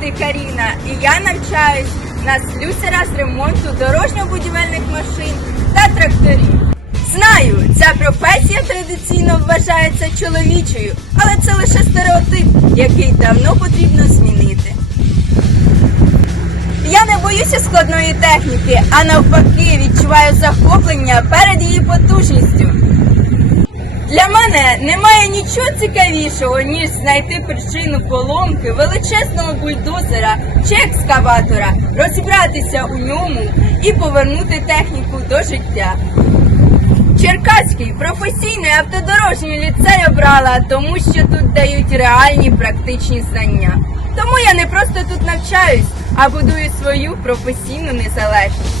Каріна і я навчаюсь на слюсара з ремонту дорожньо-будівельних машин та тракторів. Знаю, ця професія традиційно вважається чоловічою, але це лише стереотип, який давно потрібно змінити. Я не боюся складної техніки, а навпаки відчуваю захоплення перед її потужністю. Для мене немає нічого цікавішого, ніж знайти причину поломки величезного бульдозера чи екскаватора, розібратися у ньому і повернути техніку до життя. Черкаський професійний автодорожній ліцей обрала, тому що тут дають реальні практичні знання. Тому я не просто тут навчаюсь, а будую свою професійну незалежність.